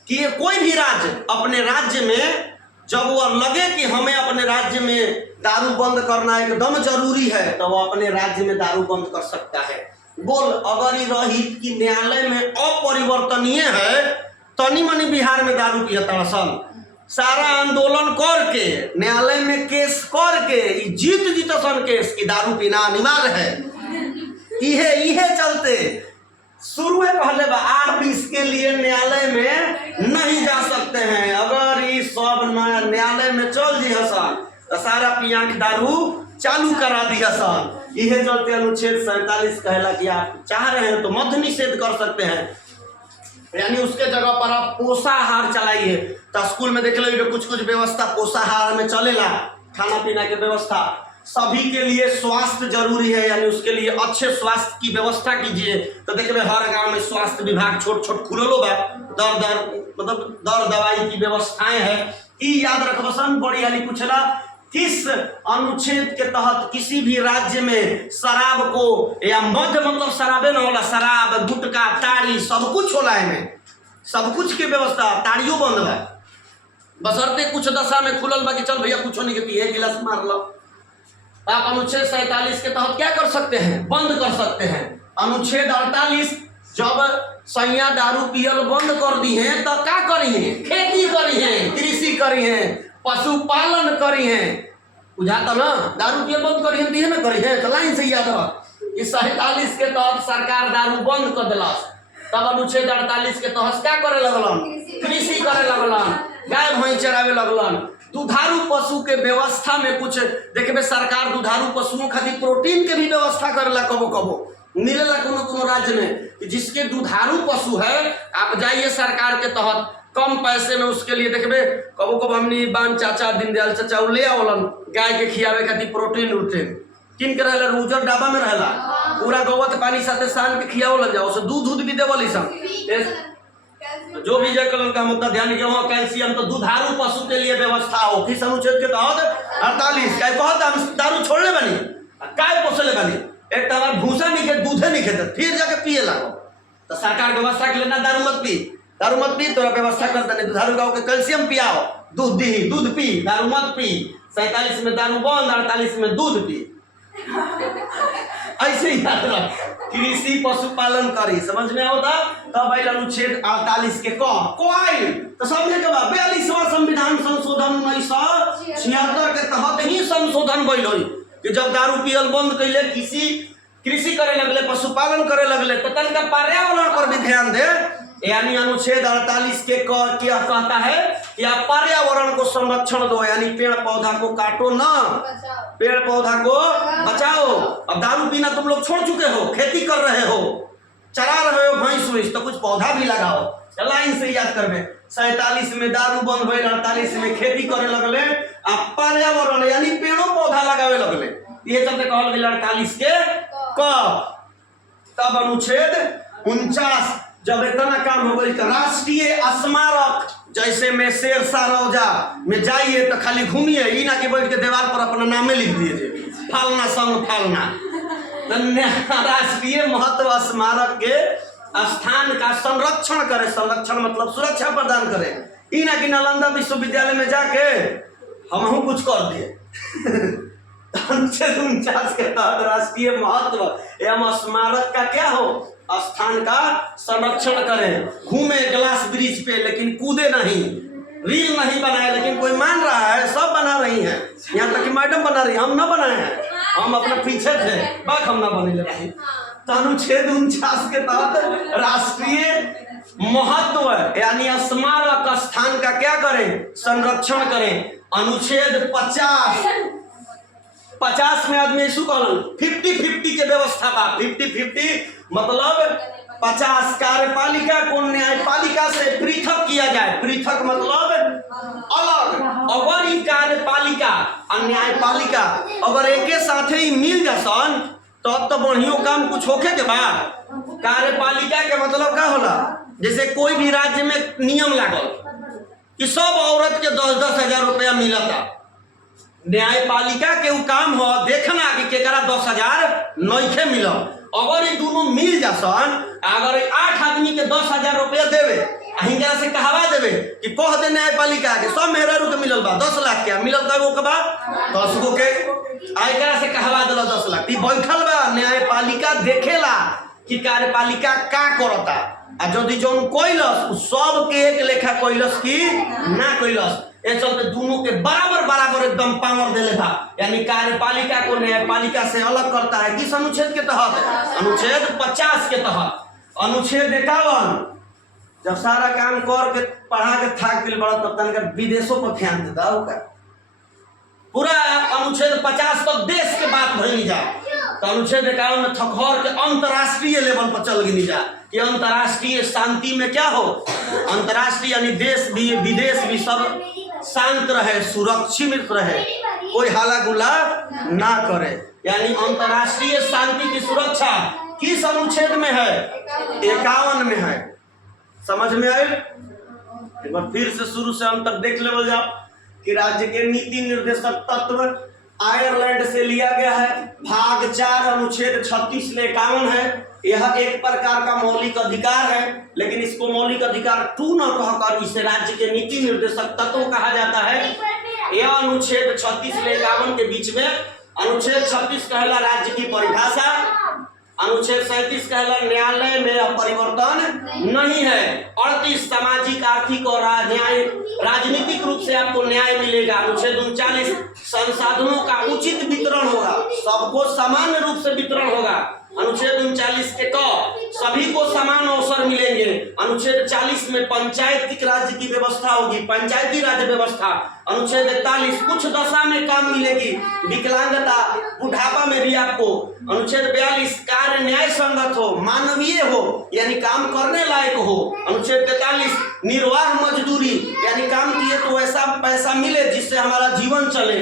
कि कोई भी राज्य अपने राज्य में जब वह लगे कि हमें अपने राज्य में दारू बंद करना एकदम जरूरी है तो वह अपने राज्य में दारू बंद कर सकता है। बोल अगर ये रहित कि न्यायालय में अपरिवर्तनीय है तनी मनी बिहार में दारू पियता सन, सारा आंदोलन करके न्यायालय में केस करके जीत सन केस की दारू पीना अनिवार्य है। इहे चलते शुरू में कहले बा 8-20 के लिए न्यायालय में नहीं जा सकते हैं। अगर ये सब न्यायालय में चल जी हसन तो सारा पिया के दारू चालू करा दिया सन। इहे चलते अनुच्छेद 47 कहला कि आप चाह रहे हैं तो मध्य निषेध कर सकते हैं, यानी उसके जगह पर आप पोषाहार चलाइए। तो स्कूल में देख लो कुछ व्यवस्था पोषाहार में चलेला, खाना पीना की व्यवस्था सभी के लिए स्वास्थ्य जरूरी है, यानी उसके लिए अच्छे स्वास्थ्य की व्यवस्था कीजिए। तो देखिए हर गांव में स्वास्थ्य विभाग छोट खुललो बा, दर दवाई की व्यवस्थाएं है। याद रखो सन बड़ी हाली पूछला किस अनुच्छेद के तहत किसी भी राज्य में शराब को, या मध्य मतलब शराबे न होला, शराब गुटखा ताड़ी सब कुछ होला, में सब कुछ की व्यवस्था, ताड़ियों बंद बा बशर्ते कुछ दशा में खुलल बा कि चल भैया कुछ नहीं कहती है गिलास मार लो। आप अनुच्छेद 47 के तहत क्या कर सकते हैं, बंद कर सकते हैं। अनुच्छेद 48 जब सैया दारू पियल बंद कर दी है तो क्या करी है, खेती करी है, कृषि करी है, पशुपालन करी है। बुझाता ना, दारू पियल बंद करी है ना करी है, तो लाइन से याद रख। इस 47 के तहत सरकार दारू बंद कर दिलस, तब अनुच्छेद 48 के तहत क्या करे लगलन, कृषि करे लगलन, गाय भैंस चरावे लगलन। दुधारू पशु के व्यवस्था में कुछ देखबे सरकार दुधारू पशुओं खातिर प्रोटीन के भी व्यवस्था करेला, कबो मिलेला कोनो राज्य में कि जिसके दुधारू पशु है आप जाइए सरकार के तहत कम पैसे में उसके लिए देखबे कबो हमनी बान चाचा दीनदयाल चाचा ले आवलन गाय के खियावे खातिर प्रोटीन किन के रहेला, उजर डाबा में रहेला, पूरा गौवत पानी साथे सान के खियावल जाओ, उसे दूध भी देवली सन। जो भी जय कलर का मुद्दा ध्यान रखिए, वहाँ कैल्शियम तो दुधारू पशु के लिए व्यवस्था हो। किस अनुच्छेद के तहत 48 क्या कहता हम दारू छोड़ने बनी काय पोसले बनी, एक तबार भूसा नहीं खे दूधे नहीं खेते फिर जाके पिए लागो, तो सरकार व्यवस्था के लेना दारू मत पी तो व्यवस्था करता नहीं, दुधारू गाँव के कैल्शियम पियाओ, दूध पी, दारू मत पी। 47 में दारू बंद, 48 में दूध पी। ऐसे ही याद रख, कृषि पशुपालन करी, समझ में आओ तब अनुच्छेद 48 के कोई तो समझे के बाद 42वां संविधान संशोधन 1976 के तहत ही संशोधन भइल होई कि जब दारू पियल बंद कैले, कृषि करे लगले, पशुपालन करे लगले, तो तनिका पर्यावरण पर भी ध्यान दे। यानी अनुच्छेद 48 के क्या कहता है कि आप पर्यावरण को संरक्षण दो, यानी पेड़ पौधा को काटो ना, पेड़ पौधा को बचाओ। अब दारू पीना तुम लोग छोड़ चुके हो, खेती कर रहे हो, चरा रहे हो भैंस वैंस, तो कुछ पौधा भी लगाओ। लाइन से याद करबे, 47 में दारू बंद भइल, 48 में खेती करे लगले, अब पर्यावरण यानी पेड़ों पौधा लगावे लगले। ये चलते कहल गेल 48 के तब अनुच्छेद 49 जब इतना काम हो गई तो राष्ट्रीय स्मारक, जैसे में शेरशाह रौजा में जाइए तो खाली घूमिए, ई ना कि बैठ के दीवार पर अपना नामे लिख दीजिए फालना संग फालना। राष्ट्रीय महत्व स्मारक के स्थान का संरक्षण करे, संरक्षण मतलब सुरक्षा प्रदान करे, ई ना कि नालंदा विश्वविद्यालय में जाके हम कुछ कर दिए। अनुच्छेद 49 के तहत राष्ट्रीय महत्व एवं स्मारक का क्या हो, स्थान का संरक्षण करें। घूमे ग्लास ब्रिज पे लेकिन कूदे नहीं, रील नहीं बनाए, लेकिन कोई मान रहा है, सब बना रही हैं, यहाँ तक कि मैडम बना रही, हम ना बनाए हैं, हम अपना पीछे थे, बात हम ना बने लगे। तो अनुच्छेद 49 के तहत राष्ट्रीय महत्व यानी स्मारक स्थान का क्या करें, संरक्षण करें। अनुच्छेद 50 में आदमी शू कहलन 50-50 के व्यवस्था बा। 50-50 मतलब 50 कार्यपालिका को न्यायपालिका से पृथक किया जाए। पृथक मतलब अलग। अगर ये कार्यपालिका और न्यायपालिका अगर एक साथ ही मिल जासन तब तो बढ़ियों काम कुछ होके के बाद कार्यपालिका के मतलब का होला, जैसे कोई भी राज्य में नियम लागल कि सब औरत के 10-10 हजार रुपया मिलता, न्यायपालिका के उ काम हो देखना कि केकरा 10,000 नइखे मिलल। अगर ये दोनों मिल जासन, अगर 8 आदमी के 10,000 रुपया देवे, हिंगरा से कहवा देवे कि कह दे न्यायपालिका के सब मेहरारू के मिलल बा 10 लाख के, मिलल कई गो के बा 10 गो के, आयकरा से कहवा दिला 10 लाख। ई बैठल बा न्यायपालिका देखेला कि कार्यपालिका का करता, आ यदि जौन कैलस उ सब के एक लेखा कैलस कि ना कैलस, ए चलते दोनों के बराबर बराबर एकदम पावर देले था। यानी कार्यपालिका को न्यायपालिका से अलग करता है किस अनुच्छेद के तहत? अनुच्छेद 50 के तहत। अनुच्छेद 51 जब सारा काम कर के पढ़ा के थाक गइल बड़ा तब तनका विदेशों पर ध्यान देता होगा। पूरा अनुच्छेद 50 तो देश के बात भइल जा, तो अनुच्छेद 51 में थकहर के अंतर्राष्ट्रीय लेवल पर चल गई जा कि अंतर्राष्ट्रीय शांति में क्या हो, अंतर्राष्ट्रीय यानी देश भी विदेश भी सब शांत रहे, सुरक्षित रहे, कोई हाला गुला ना करे। यानी अंतर्राष्ट्रीय शांति की सुरक्षा किस अनुच्छेद में है? 51 में है। समझ में आए? एक बार फिर से शुरू से हम तक देख लेवल जाओ कि राज्य के नीति निर्देशक तत्व आयरलैंड से लिया गया है। भाग 4 अनुच्छेद 36 से 51 है। यह एक प्रकार का मौलिक अधिकार है, लेकिन इसको मौलिक अधिकार 2 न कहकर इसे राज्य के नीति निर्देशक तत्व कहा जाता है। यह अनुच्छेद 36 से 51 के बीच में अनुच्छेद 36 कहला राज्य की परिभाषा, अनुच्छेद 37 कहला न्यायालय में परिवर्तन नहीं है। 38 सामाजिक आर्थिक और राजनीतिक रूप से आपको न्याय मिलेगा। अनुच्छेद 39 संसाधनों का उचित वितरण होगा, सबको समान रूप से वितरण होगा। अनुच्छेद 39 के सभी को समान अवसर मिलेंगे। अनुच्छेद 40 में पंचायती राज की व्यवस्था होगी, पंचायती राज व्यवस्था। अनुच्छेद 41 कुछ दशा में काम मिलेगी, विकलांगता बुढ़ापा में भी आपको। अनुच्छेद 42 कार्य न्याय संगत हो, मानवीय हो, यानी काम करने लायक हो। अनुच्छेद 43 निर्वाह मजदूरी, यानी काम किए तो ऐसा पैसा मिले जिससे हमारा जीवन चले।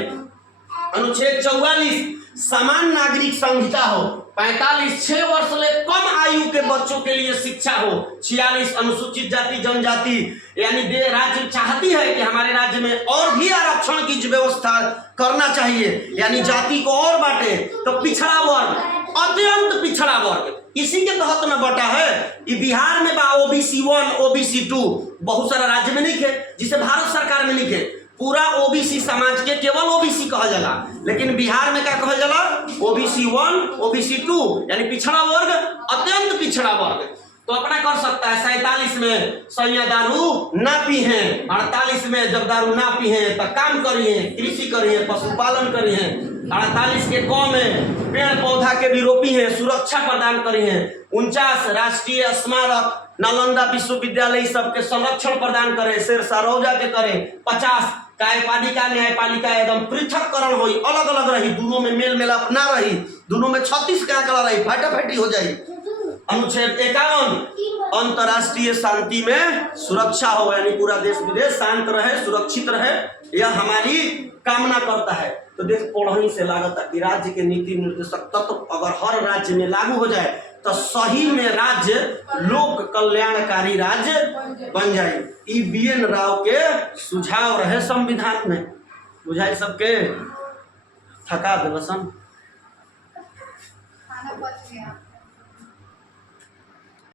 अनुच्छेद 44 समान नागरिक संहिता हो। 45 6 वर्ष से कम आयु के बच्चों के लिए शिक्षा हो। 46 अनुसूचित जाति जनजाति, यानी राज्य चाहती है कि हमारे राज्य में और भी आरक्षण की व्यवस्था करना चाहिए, यानी जाति को और बांटे। तो पिछड़ा वर्ग, अत्यंत पिछड़ा वर्ग इसी के तहत न बटा है। ये बिहार में बा OBC 1 OBC 2, बहुत सारा राज्य में नहीं है, जिसे भारत सरकार में नहीं है। पूरा OBC समाज के केवल OBC कहा जाला, लेकिन बिहार में क्या कहा जाला? OBC 1 OBC 2, यानी पिछड़ा वर्ग, अत्यंत पिछड़ा वर्ग। तो अपना कर सकता है 47 में सैया दारू ना पी हैं, 48 में जब दारू ना पी हैं तो काम करिए, कृषि करिए, पशुपालन करिए। 48 के क में पेड़ पौधा के भी रोपी है, सुरक्षा प्रदान करी है। 49 राष्ट्रीय स्मारक नालंदा विश्वविद्यालय सबके संरक्षण प्रदान करे, शेरशाह रौजा के करे। 50 कार्यपालिका न्यायपालिका एकदम पृथककरण हुई, अलग अलग रही, दोनों में मेल मिलाप ना रही, दोनों में 36 का आंकड़ा रही, फाटाफाटी हो जाए। अनुच्छेद 51 अंतर्राष्ट्रीय शांति में सुरक्षा हो, यानी पूरा देश विदेश शांत रहे, सुरक्षित रहे, यह हमारी कामना करता है। तो देश पढ़ने से लागत कि राज्य के नीति निर्देशक तत्व अगर हर राज्य में लागू हो जाए तो सही में राज्य लोक कल्याणकारी राज्य बन जाए। ई BN राव के सुझाव रहे संविधान में, बुझाई सबके थका दिवसन।